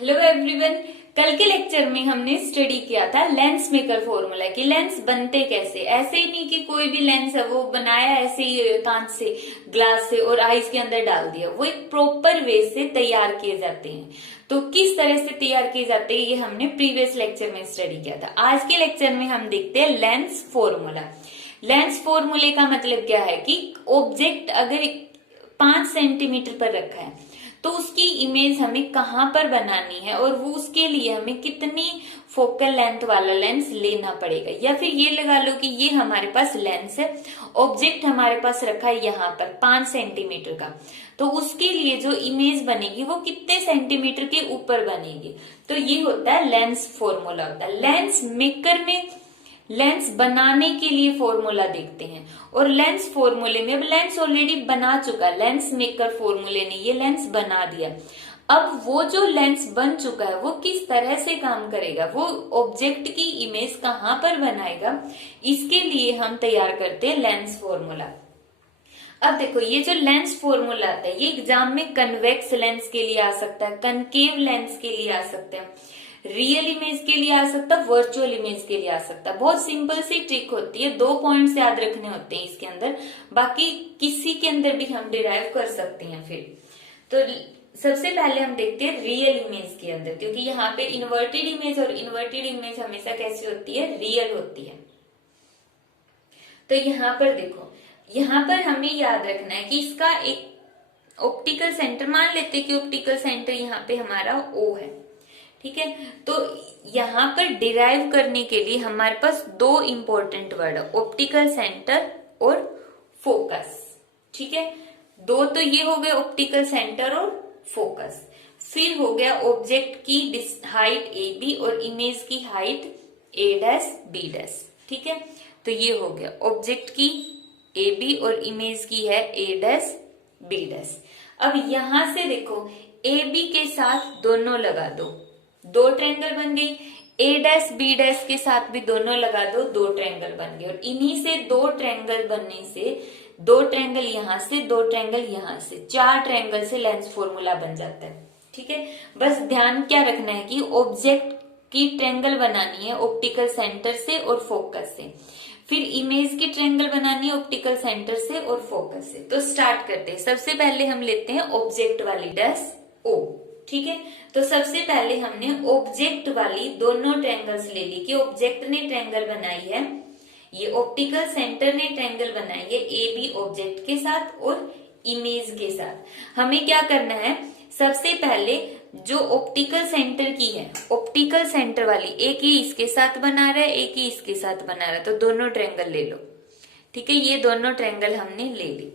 Hello everyone. कल के lecture में हमने स्टडी किया था लेंस मेकर फॉर्मूला कि लेंस बनते कैसे। ऐसे ही नहीं कि कोई भी लेंस है वो बनाया ऐसे ही कांच से, ग्लास से और आईज के अंदर डाल दिया। वो एक प्रॉपर वे से तैयार किए जाते हैं। तो किस तरह से तैयार किए जाते हैं ये हमने प्रीवियस लेक्चर में स्टडी किया था। आज के लेक्चर में हम देखते हैं लेंस फॉर्मूला। लेंस फॉर्मूले का मतलब क्या है कि ऑब्जेक्ट अगर 5 सेंटीमीटर पर रखा है तो उसकी इमेज हमें कहाँ पर बनानी है और वो उसके लिए हमें कितनी फोकल लेंथ वाला लेंस लेना पड़ेगा। या फिर ये लगा लो कि ये हमारे पास लेंस है, ऑब्जेक्ट हमारे पास रखा है यहाँ पर 5 सेंटीमीटर का, तो उसके लिए जो इमेज बनेगी वो कितने सेंटीमीटर के ऊपर बनेगी। तो ये होता है लेंस फॉर्मूला होता है। लेंस मेकर में लेंस बनाने के लिए फॉर्मूला देखते हैं और लेंस फॉर्मूले में अब लेंस ऑलरेडी बना चुका है। लेंस मेकर फॉर्मूले ने ये लेंस बना दिया। अब वो जो लेंस बन चुका है वो किस तरह से काम करेगा, वो ऑब्जेक्ट की इमेज कहाँ पर बनाएगा, इसके लिए हम तैयार करते हैं लेंस फॉर्मूला। अब देखो ये जो लेंस फॉर्मूला आता है ये एग्जाम में कन्वेक्स लेंस के लिए आ सकता है, कनकेव लेंस के लिए आ सकता है, रियल इमेज के लिए आ सकता है, वर्चुअल इमेज के लिए आ सकता है। बहुत सिंपल सी ट्रिक होती है, 2 पॉइंट्स याद रखने होते हैं इसके अंदर, बाकी किसी के अंदर भी हम डिराइव कर सकते हैं। फिर तो सबसे पहले हम देखते हैं रियल इमेज के अंदर, क्योंकि यहाँ पे इन्वर्टेड इमेज और इन्वर्टेड इमेज हमेशा कैसी होती है, रियल होती है। तो यहाँ पर देखो, यहाँ पर हमें याद रखना है कि इसका एक ऑप्टिकल सेंटर, मान लेते हैं कि ऑप्टिकल सेंटर यहाँ पे हमारा O है, ठीक है। तो यहाँ पर डिराइव करने के लिए हमारे पास 2 इंपॉर्टेंट वर्ड है, ऑप्टिकल सेंटर और फोकस, ठीक है। 2 तो ये हो गए ऑप्टिकल सेंटर और फोकस। फिर हो गया ऑब्जेक्ट की हाइट AB और इमेज की हाइट A', ठीक है। तो ये हो गया ऑब्जेक्ट की AB और इमेज की है A', अब यहां से देखो AB के साथ दोनों लगा दो, 2 ट्रायंगल बन गई। A', B' के साथ भी दोनों लगा दो, 2 ट्रायंगल बन गए। और इन्हीं से 2 ट्रायंगल बनने से 2 ट्रायंगल यहां से, 2 ट्रायंगल यहां से, 4 ट्रायंगल से लेंस फॉर्मूला बन जाता है, ठीक है। बस ध्यान क्या रखना है कि ऑब्जेक्ट की ट्रायंगल बनानी है ऑप्टिकल सेंटर से और फोकस से, फिर इमेज की ट्रायंगल बनानी है ऑप्टिकल सेंटर से और फोकस से। तो स्टार्ट करते हैं। सबसे पहले हम लेते हैं ऑब्जेक्ट वाली डैश O, ठीक है। तो सबसे पहले हमने ऑब्जेक्ट वाली दोनों ट्रायंगल्स ले ली कि ऑब्जेक्ट ने ट्रायंगल बनाई है, ये ऑप्टिकल सेंटर ने ट्रायंगल बनाई है AB ऑब्जेक्ट के साथ और इमेज के साथ। हमें क्या करना है, सबसे पहले जो ऑप्टिकल सेंटर की है, ऑप्टिकल सेंटर वाली, एक ही इसके साथ बना रहा है, एक ही इसके साथ बना रहा है, तो दोनों ट्रायंगल ले लो, ठीक है। ये दोनों ट्रायंगल हमने ले ली।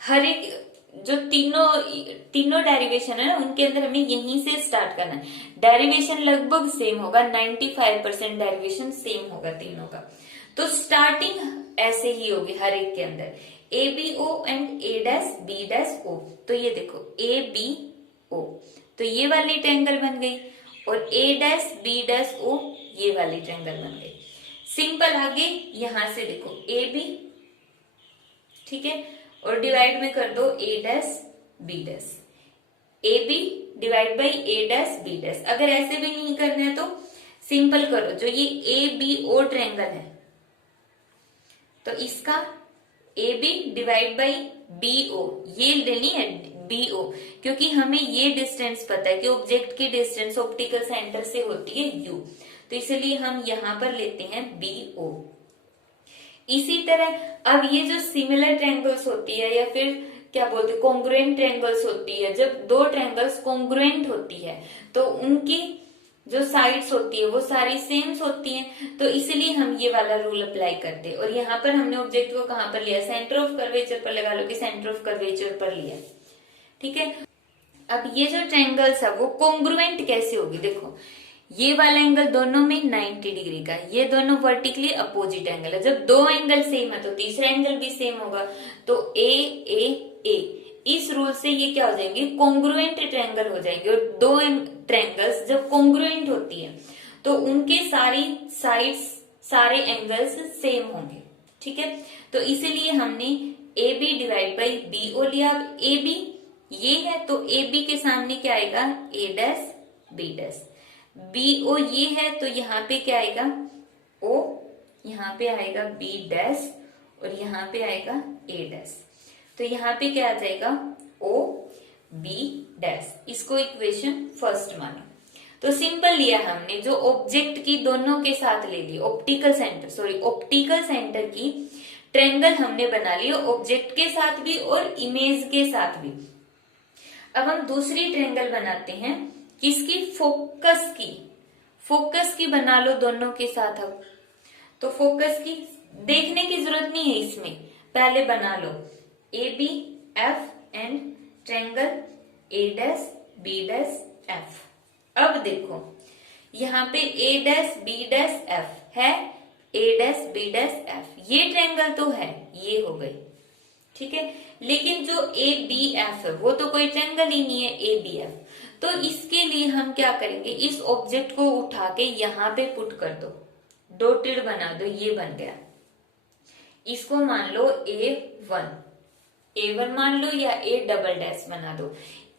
हर एक जो तीनों डेरिवेशन है ना उनके अंदर हमें यहीं से स्टार्ट करना है। डेरिवेशन लगभग सेम होगा, 95% डेरिवेशन सेम होगा तीनों का। तो स्टार्टिंग ऐसे ही होगी हर एक के अंदर, ABO एंड A', तो ये देखो ABO, तो ये वाली ट्रायंगल बन गई और A', ये वाली ट्रायंगल बन गई। सिंपल। आगे यहां से देखो AB, ठीक है, और डिवाइड में कर दो A', AB divide by A', अगर ऐसे भी नहीं करना है तो सिंपल करो, जो ये ABO ट्रायंगल है तो इसका AB डिवाइड बाई BO, ये लेनी है BO, क्योंकि हमें ये डिस्टेंस पता है कि ऑब्जेक्ट की डिस्टेंस ऑप्टिकल सेंटर से होती है U, तो इसलिए हम यहां पर लेते हैं BO। इसी तरह अब ये जो सिमिलर ट्रायंगल्स होती है या फिर क्या बोलते हैं कॉन्ग्रुएंट ट्रायंगल्स होती है, जब 2 ट्रायंगल्स कॉन्ग्रुएंट होती है तो उनकी जो साइड्स होती है वो सारी सेम होती हैं, तो इसलिए हम ये वाला रूल अप्लाई करते हैं। और यहाँ पर हमने ऑब्जेक्ट को कहाँ पर लिया, सेंटर ऑफ कर्वेचर पर लगा लो कि सेंटर ऑफ कर्वेचर पर लिया, ठीक है। अब ये जो ट्रायंगल्स है वो कॉन्ग्रुएंट कैसे होगी, देखो ये वाला एंगल दोनों में 90 डिग्री का, ये दोनों वर्टिकली अपोजिट एंगल है। जब 2 एंगल सेम है तो तीसरा एंगल भी सेम होगा, तो A, इस रूल से ये क्या हो जाएंगे, कॉन्ग्रुएंट ट्रायंगल हो जाएंगे। और 2 ट्रायंगल्स जब कॉन्ग्रुएंट होती है तो उनके सारी साइड्स, सारे एंगल्स सेम होंगे, ठीक है। तो इसीलिए हमने AB डिवाइड बाई BO लिया। AB ये है तो ए बी के सामने क्या आएगा, A dash B dash. B O ये है तो यहाँ पे क्या आएगा, ओ, यहाँ पे आएगा बी डैश और यहाँ पे आएगा ए डैश। तो यहाँ पे क्या आ जाएगा, ओ बी डैश। इसको इक्वेशन फर्स्ट मानो। तो सिंपल लिया हमने, जो ऑब्जेक्ट की दोनों के साथ ले ली, ऑप्टिकल सेंटर की ट्रायंगल हमने बना ली, ऑब्जेक्ट के साथ भी और इमेज के साथ भी। अब हम दूसरी ट्रायंगल बनाते हैं, किसकी, फोकस की बना लो दोनों के साथ। अब तो फोकस की देखने की जरूरत नहीं है इसमें, पहले बना लो A B F and triangle A dash B dash F. अब देखो यहाँ पे A dash B dash F है, A dash B dash F, ये ट्रायंगल तो है, ये हो गई, ठीक है। लेकिन जो ए बी एफ है वो तो कोई ट्रायंगल ही नहीं है, ए बी एफ। तो इसके लिए हम क्या करेंगे, इस ऑब्जेक्ट को उठा के यहाँ पे पुट कर दो, डॉटेड बना दो, ये बन गया। इसको मान लो ए वन मान लो या ए डबल डैश बना दो।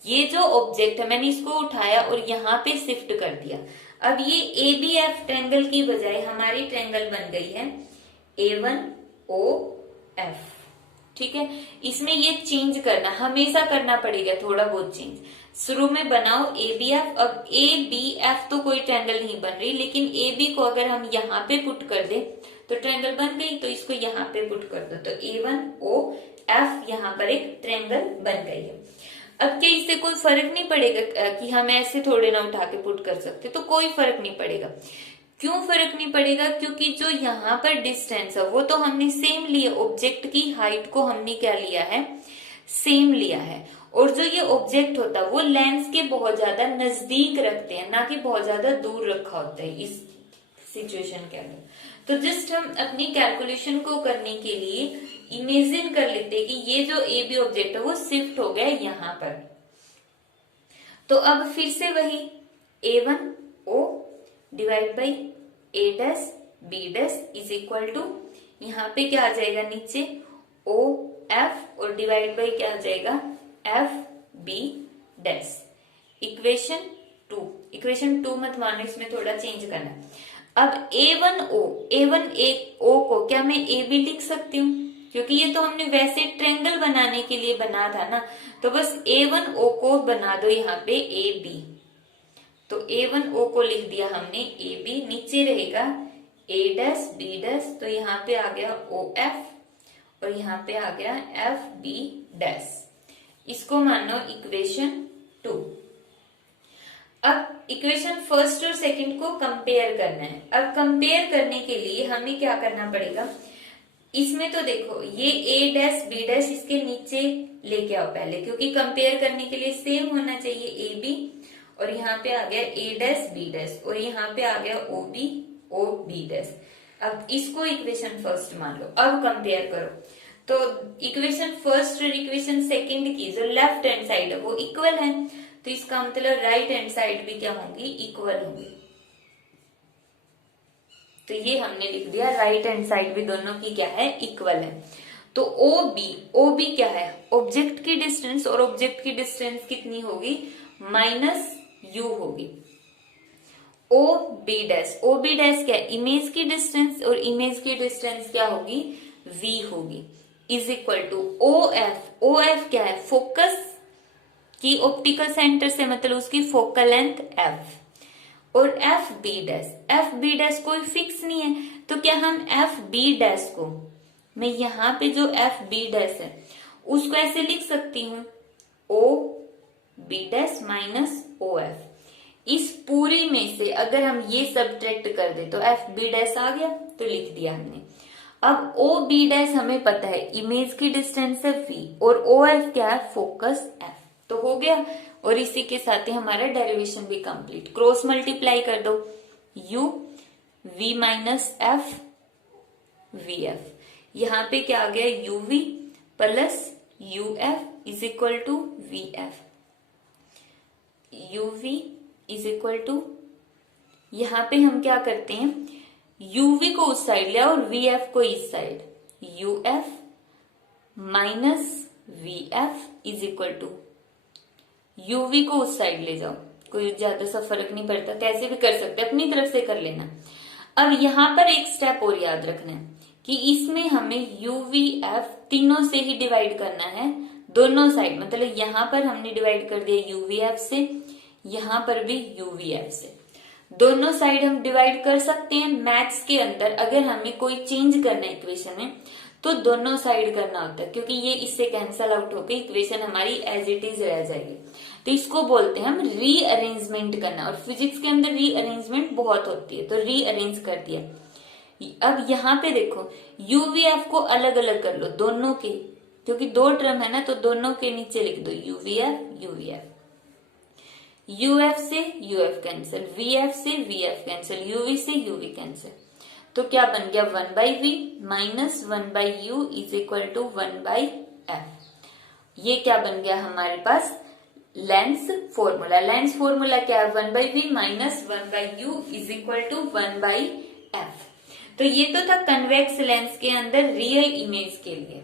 ये जो ऑब्जेक्ट है मैंने इसको उठाया और यहाँ पे शिफ्ट कर दिया। अब ये ए बी एफ ट्रायंगल की बजाय हमारी ट्रायंगल बन गई है ए वन ओ एफ, ठीक है। इसमें ये चेंज करना हमेशा करना पड़ेगा, थोड़ा बहुत चेंज। शुरू में बनाओ ए बी एफ, अब ए बी एफ तो कोई ट्रायंगल नहीं बन रही, लेकिन ए बी को अगर हम यहाँ पे पुट कर दे तो ट्रायंगल बन गई, तो इसको यहाँ पे पुट कर दो, तो ए वन ओ एफ यहाँ पर एक ट्रायंगल बन गई है। अब क्या इससे कोई फर्क नहीं पड़ेगा कि हम ऐसे थोड़े ना उठा के पुट कर सकते, तो कोई फर्क नहीं पड़ेगा। क्यों फर्क नहीं पड़ेगा, क्योंकि जो यहाँ पर डिस्टेंस है वो तो हमने सेम लिया, ऑब्जेक्ट की हाइट को हमने क्या लिया है, सेम लिया है। और जो ये ऑब्जेक्ट होता है वो लेंस के बहुत ज्यादा नजदीक रखते हैं, ना कि बहुत ज्यादा दूर रखा होता है इस सिचुएशन के अंदर। तो जस्ट हम अपनी कैलकुलेशन को करने के लिए इमेजिन कर लेते हैं कि ये जो ए बी ऑब्जेक्ट है वो शिफ्ट हो गया यहाँ पर। तो अब फिर से वही A one O divide by A dash B dash is equal to, यहाँ पे क्या आ जाएगा नीचे ओ एफ और डिवाइड बाई क्या आ जाएगा F B dash. Equation two मत मानो, इसमें थोड़ा चेंज करना है। अब ए वन ओ को क्या मैं ए बी लिख सकती हूँ, क्योंकि ये तो हमने वैसे ट्रायंगल बनाने के लिए बना था ना, तो बस ए वन ओ को बना दो यहाँ पे ए बी। तो ए वन ओ को लिख दिया हमने ए बी, नीचे रहेगा ए डैश बी डैश, तो यहाँ पे आ गया ओ एफ और यहाँ पे आ गया एफ बी डैश। इसको मानो इक्वेशन 2। अब इक्वेशन फर्स्ट और सेकंड को कंपेयर करना है। अब कंपेयर करने के लिए हमें क्या करना पड़ेगा, इसमें तो देखो ये ए डैश बी डैश इसके नीचे लेके आओ पहले, क्योंकि कंपेयर करने के लिए सेम होना चाहिए ए बी, और यहाँ पे आ गया ए डैश बी डैश और यहाँ पे आ गया ओ बी डैश। अब इसको इक्वेशन फर्स्ट मान लो। अब कंपेयर करो तो इक्वेशन फर्स्ट और इक्वेशन सेकंड की जो लेफ्ट हैंड साइड है वो इक्वल है, तो इसका मतलब राइट हैंड साइड भी क्या होंगी, इक्वल होंगी। तो ये हमने लिख दिया, राइट हैंड साइड भी दोनों की क्या है, इक्वल है। तो ओ बी क्या है, ऑब्जेक्ट की डिस्टेंस, और ऑब्जेक्ट की डिस्टेंस कितनी होगी, माइनस यू होगी। ओ बी डैश क्या है, इमेज की डिस्टेंस, और इमेज की डिस्टेंस क्या होगी, वी होगी, is equal to O F क्या है, फोकस की ऑप्टिकल सेंटर से मतलब उसकी फोकल लेंथ एफ, और एफ बी डैश कोई फिक्स नहीं है, तो क्या हम एफ बी डैश को, मैं यहाँ पे जो एफ बी डैश है उसको ऐसे लिख सकती हूँ O B dash minus O F. इस पूरी में से अगर हम ये सब्ट्रैक्ट कर दे तो एफ बी डैश आ गया, तो लिख दिया हमने। अब ओ बी डैश हमें पता है इमेज की डिस्टेंस है वी, और ओ एफ क्या है, फोकस एफ, तो हो गया। और इसी के साथ ही हमारा डेरिवेशन भी कंप्लीट। क्रॉस मल्टीप्लाई कर दो, U V minus F V F, यहाँ पे क्या आ गया, U V plus U F is equal to V F, U V is equal to, यहाँ पे हम क्या करते हैं, यूवी को उस साइड लिया और वी एफ को इस side, U F minus V F is equal to UV को उस साइड ले जाओ, कोई ज्यादा सा फर्क नहीं पड़ता, कैसे भी कर सकते, अपनी तरफ से कर लेना। अब यहाँ पर एक स्टेप और याद रखना है कि इसमें हमें यूवीएफ तीनों से ही डिवाइड करना है, दोनों साइड, मतलब यहाँ पर हमने डिवाइड कर दिया यूवीएफ से, यहाँ पर भी यूवीएफ से, दोनों साइड हम डिवाइड कर सकते हैं। मैथ्स के अंदर अगर हमें कोई चेंज करना है इक्वेशन में तो दोनों साइड करना होता है, क्योंकि ये इससे कैंसल आउट होकर इक्वेशन हमारी एज इट इज रह जाएगी। तो इसको बोलते हैं हम रीअरेंजमेंट करना, और फिजिक्स के अंदर रीअरेंजमेंट बहुत होती है, तो रीअरेंज कर दिया। अब यहाँ पे देखो यूवीएफ को अलग अलग कर लो दोनों के, क्योंकि दो टर्म है ना, तो दोनों के नीचे लिख दो यूवीएफ यूवीएफ, यूएफ से यूएफ कैंसिल, वीएफ से वीएफ कैंसिल, यूवी से यूवी कैंसिल। तो क्या बन गया 1/v minus 1/u is equal to 1/f। ये क्या बन गया हमारे पास लेंस फॉर्मूला। लेंस फॉर्मूला क्या है 1/v minus 1/u is equal to 1/f। तो ये तो था कन्वेक्स लेंस के अंदर रियल इमेज के लिए।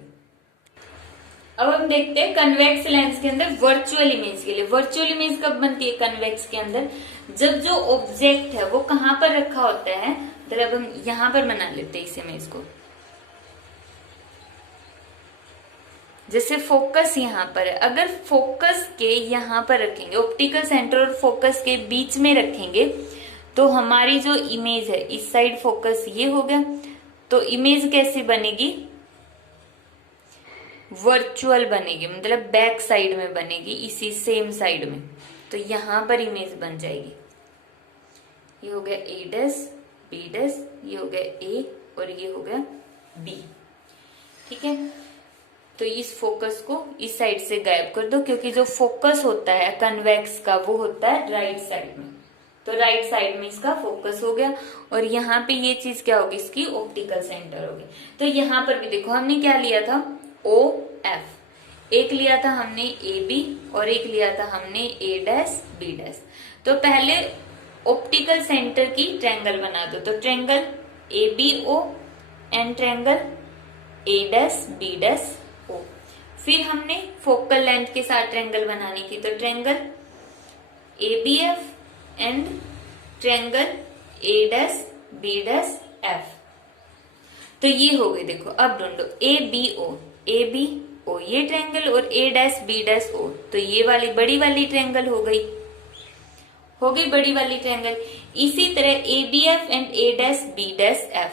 अब हम देखते हैं कन्वेक्स लेंस के अंदर वर्चुअल इमेज के लिए। वर्चुअल इमेज कब बनती है कन्वेक्स के अंदर, जब जो ऑब्जेक्ट है वो कहां पर रखा होता है, मतलब हम यहां पर बना लेते हैं इस इमेज को, जैसे फोकस यहां पर है, अगर फोकस के यहां पर रखेंगे, ऑप्टिकल सेंटर और फोकस के बीच में रखेंगे, तो हमारी जो इमेज है इस साइड फोकस ये हो गया, तो इमेज कैसी बनेगी, वर्चुअल बनेगी, मतलब बैक साइड में बनेगी, इसी सेम साइड में। तो यहां पर इमेज बन जाएगी, ये हो गया ए डैश बी डैश, ये हो गया ए और ये हो गया बी, ठीक है। तो इस फोकस को इस साइड से गायब कर दो, क्योंकि जो फोकस होता है कन्वेक्स का वो होता है राइट साइड में, तो राइट साइड में इसका फोकस हो गया, और यहाँ पे ये चीज क्या होगी, इसकी ऑप्टिकल सेंटर होगी। तो यहाँ पर भी देखो हमने क्या लिया था ओ एफ, एक लिया था हमने ए बी और एक लिया था हमने ए डैश बी डैश। तो पहले ऑप्टिकल सेंटर की ट्रायंगल बना दो, तो triangle A B O and triangle A dash B dash O. फिर हमने फोकल लेंथ के साथ ट्रायंगल बनाने की, तो triangle A B F and triangle A dash B dash F. तो ये हो गई, देखो अब ढूंढो ए बी ओ ये ट्रायंगल और ए डैश बी डैश ओ, तो ये वाली बड़ी वाली ट्रायंगल हो गई बड़ी वाली ट्रायंगल। इसी तरह A B F and A dash B dash F,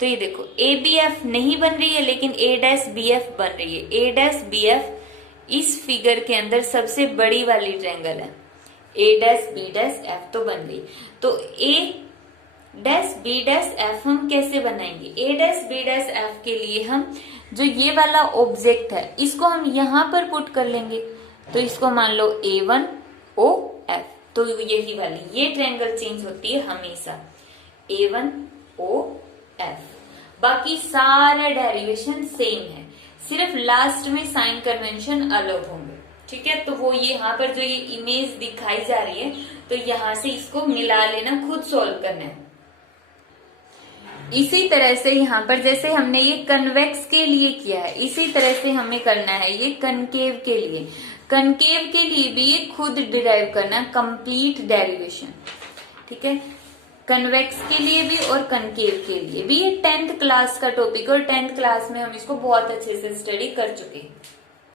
तो ये देखो ए बी एफ नहीं बन रही है लेकिन ए डैश बी एफ बन रही है। ए डैश बी एफ इस फिगर के अंदर सबसे बड़ी वाली ट्रायंगल है, A dash B dash F तो बन गई। तो ए डैश बी डैश एफ हम कैसे बनाएंगे, ए डैश बी डैश एफ के लिए हम जो ये वाला ऑब्जेक्ट है इसको हम यहां पर पुट कर लेंगे, तो इसको मान लो A1 O F, तो यही वाली ये ट्रायंगल चेंज होती है हमेशा A1 O F। बाकी सारा डेरिवेशन सेम है, सिर्फ लास्ट में साइन कन्वेंशन अलग होंगे, ठीक है। तो वो यहाँ पर जो ये इमेज दिखाई जा रही है, तो यहाँ से इसको मिला लेना, खुद सॉल्व करना है। इसी तरह से यहाँ पर जैसे हमने ये कन्वेक्स के लिए किया है, इसी तरह से हमें करना है ये कनकेव के लिए। कनकेव के लिए भी ये खुद डिराइव करना है, कंप्लीट डेरिवेशन, ठीक है। कन्वेक्स के लिए भी और कनकेव के लिए भी। ये 10th क्लास का टॉपिक है और 10th क्लास में हम इसको बहुत अच्छे से स्टडी कर चुके हैं।